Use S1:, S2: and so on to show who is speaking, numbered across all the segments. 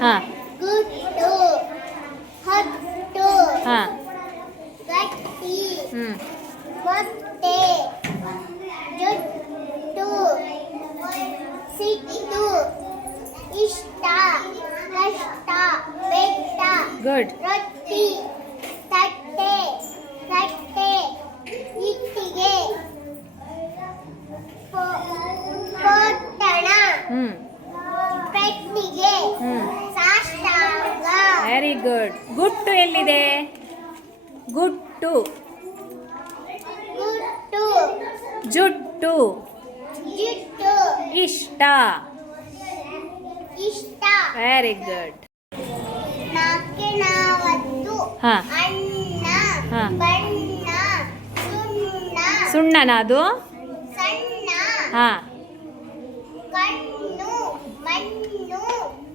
S1: ಹಾಂ
S2: ಗುಟ್ಟು ಹತ್ತು
S1: ಹಾಂ
S2: ಗಟ್ಟಿ
S1: ಹ್ಞೂ
S2: ಮೊಟ್ಟೆ ಜುಟ್ಟು ಸಿಟ್ಟು ಇಷ್ಟ ಕಷ್ಟ ಬೆಟ್ಟ
S1: ಗುಡ್
S2: ರೊಟ್ಟಿ ತಟ್ಟೆ ತಟ್ಟೆ ಇಟ್ಟಿಗೆ ಪೊ- ಪೊಟ್ಟಣ
S1: ಹ್ಞೂ ವೆರಿ ಗುಡ್ ಗುಟ್ಟು ಎಲ್ಲಿದೆ? ಗುಟ್ಟು. ಜುಟ್ಟು. ಇಷ್ಟ. ವೆರಿ ಗುಡ್
S2: ನಾಲ್ಕೆ ನಾವತ್ತು
S1: ಹಾ.
S2: ಕಣ್ಣು
S1: ಮಣ್ಣು
S2: ತಣ್ಣ ಸುಣ್ಣ.
S1: ಸುಣ್ಣನ ಅದು? ಹಾಂ
S2: ಕಣ್ಣು ಮಣ್ಣು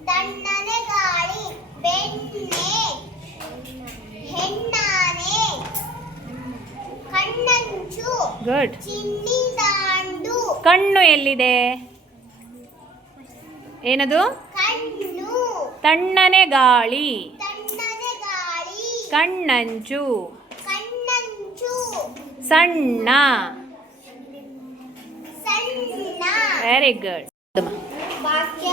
S2: ತಣ್ಣನೆ ಗಾಳಿ ಬೆಣ್ಣೆ ಹೆಣ್ಣಾನೆ ಕಣ್ಣಂಚು
S1: ಗುಡ್
S2: ಚಿನ್ನಿ ದಾಂಡು.
S1: ಕಣ್ಣು ಎಲ್ಲಿದೆ? ಏನದು?
S2: ಕಣ್ಣು.
S1: ತಣ್ಣನೆ ಗಾಳಿ.
S2: ತಣ್ಣನೆ ಗಾಳಿ.
S1: ಕಣ್ಣಂಚು. ಸಣ್ಣ.
S2: ಸಣ್ಣ.
S1: ವೆರಿ ಗುಡ್
S2: ವಾಕ್ಯ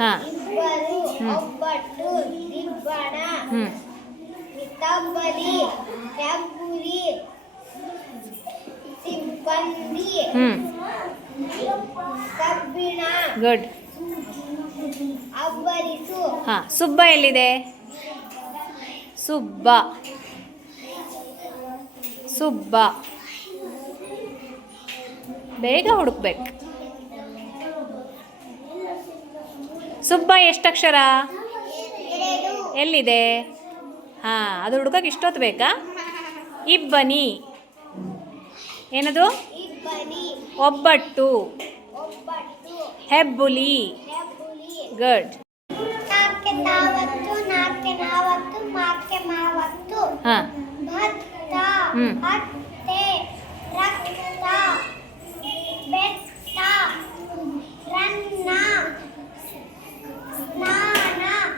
S1: ಹಾಂ.
S2: ಒಬ್ಬಟ್ಟು ದಿಬ್ಬಣ ತಬ್ಬಲಿ ತೆಬ್ಬುರಿ ಸಿಬ್ಬಂದಿ ಕಬ್ಬಿಣ
S1: ಗುಡ್
S2: ಅಬ್ಬರಿಸು.
S1: ಹಾಂ. ಸುಬ್ಬ ಎಲ್ಲಿದೆ? ಸುಬ್ಬ. ಸುಬ್ಬ. ಬೇಗ ಹುಡುಕ್ಬೇಕು. ಸುಬ್ಬ ಎಷ್ಟಕ್ಷರ ಎಲ್ಲಿದೆ? ಹಾಂ ಅದು ಹುಡುಕಕ್ಕೆ ಇಷ್ಟೊತ್ತು ಬೇಕಾ? ಇಬ್ಬನಿ. ಏನದು? ಒಬ್ಬಟ್ಟು. ಹೆಬ್ಬುಲಿ. ಗಡ್ ಹಾಂ.
S2: ಸ್ನಾನ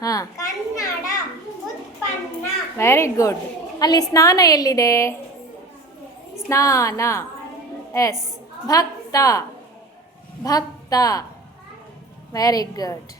S1: ಹಾಂ. ವೆರಿ ಗುಡ್ ಅಲ್ಲಿ ಸ್ನಾನ ಎಲ್ಲಿದೆ? ಸ್ನಾನ. ಎಸ್ ಭಕ್ತ. ಭಕ್ತ. Very good